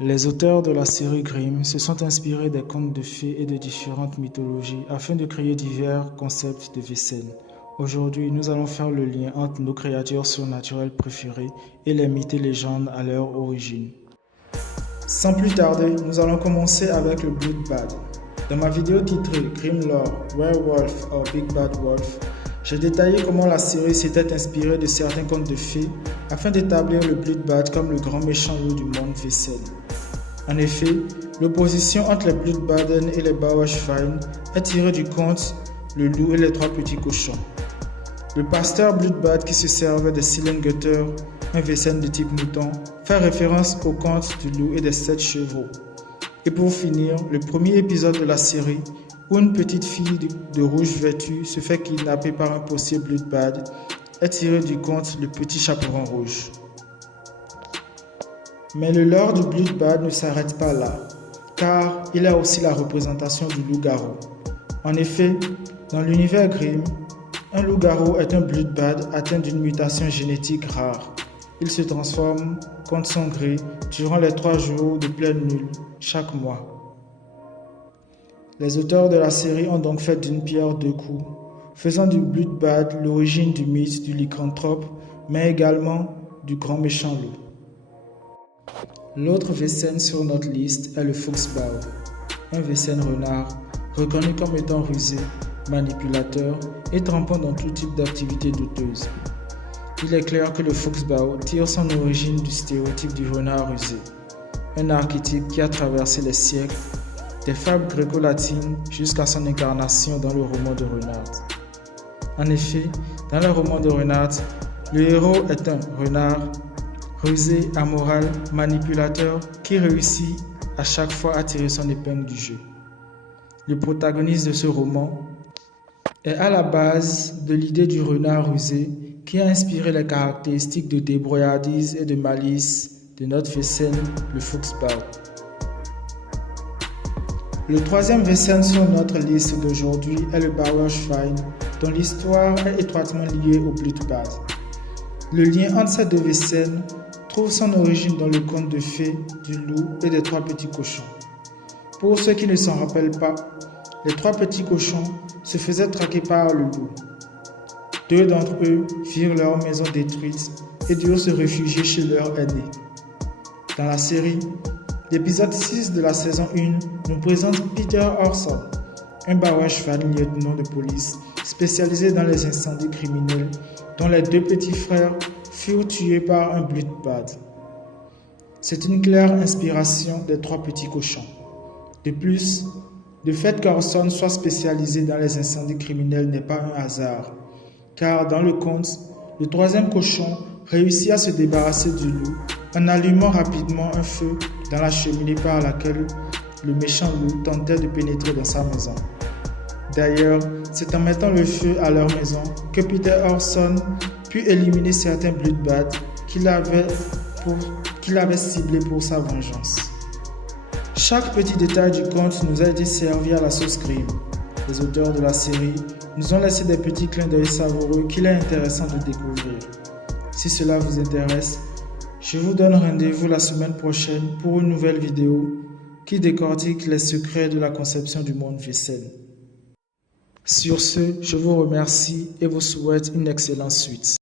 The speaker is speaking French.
Les auteurs de la série Grimm se sont inspirés des contes de fées et de différentes mythologies afin de créer divers concepts de vaisselle. Aujourd'hui, nous allons faire le lien entre nos créatures surnaturelles préférées et les mythes et légendes à leur origine. Sans plus tarder, nous allons commencer avec le Blood-Bad. Dans ma vidéo titrée Grimm Lore, Werewolf or Big Bad Wolf, j'ai détaillé comment la série s'était inspirée de certains contes de fées afin d'établir le Blood-Bad comme le grand méchant loup du monde vaisselle. En effet, l'opposition entre les Blood-Baden et les Bauerschwein est tirée du conte Le loup et les trois petits cochons. Le pasteur Blood-Bad qui se servait de Silengötter, un vaisselle de type mouton, fait référence au conte du loup et des 7 chevaux. Et pour finir, le premier épisode de la série, où une petite fille de rouge vêtue se fait kidnapper par un possible Blood-Bad, est tiré du conte Le petit chaperon rouge. Mais le lore du Blood-Bad ne s'arrête pas là, car il a aussi la représentation du loup-garou. En effet, dans l'univers Grimm, un loup-garou est un Blood-Bad atteint d'une mutation génétique rare. Il se transforme contre son gré durant les 3 jours de pleine lune chaque mois. Les auteurs de la série ont donc fait d'une pierre 2 coups, faisant du Blood-Bad l'origine du mythe du lycanthrope, mais également du grand méchant loup. L'autre Wesen sur notre liste est le Fuchsbau, un Wesen renard reconnu comme étant rusé, manipulateur et trempant dans tout type d'activité douteuse. Il est clair que le Fuchsbau tire son origine du stéréotype du renard rusé, un archétype qui a traversé les siècles, des fables gréco-latines jusqu'à son incarnation dans le roman de Renard. En effet, dans le roman de Renard, le héros est un renard rusé, amoral, manipulateur qui réussit à chaque fois à tirer son épingle du jeu. Le protagoniste de ce roman est à la base de l'idée du renard rusé qui a inspiré les caractéristiques de débrouillardise et de malice de notre Wesen, le Fuchsbau. Le troisième Wesen sur notre liste d'aujourd'hui est le Bauerschwein, dont l'histoire est étroitement liée au Blood-Bad. Le lien entre ces deux Wesen trouve son origine dans le conte de fées, du loup et des 3 petits cochons. Pour ceux qui ne s'en rappellent pas, les 3 petits cochons se faisaient traquer par le loup. 2 d'entre eux virent leur maison détruite et durent se réfugier chez leur aîné. Dans la série, l'épisode 6 de la saison 1 nous présente Peter Orson, un Bauerschwein lieutenant de police spécialisé dans les incendies criminels dont les 2 petits frères furent tués par un Blood-Bad. C'est une claire inspiration des 3 petits cochons. De plus, le fait qu'Orson soit spécialisé dans les incendies criminels n'est pas un hasard, car dans le conte, le 3e cochon réussit à se débarrasser du loup en allumant rapidement un feu dans la cheminée par laquelle le méchant loup tentait de pénétrer dans sa maison. D'ailleurs, c'est en mettant le feu à leur maison que Peter Orson put éliminer certains Blood-Bad qu'il avait ciblés pour sa vengeance. Chaque petit détail du conte nous a été servi à la sauce Grimm. Les auteurs de la série nous ont laissé des petits clins d'œil savoureux qu'il est intéressant de découvrir. Si cela vous intéresse, je vous donne rendez-vous la semaine prochaine pour une nouvelle vidéo qui décortique les secrets de la conception du monde vaisselle. Sur ce, je vous remercie et vous souhaite une excellente suite.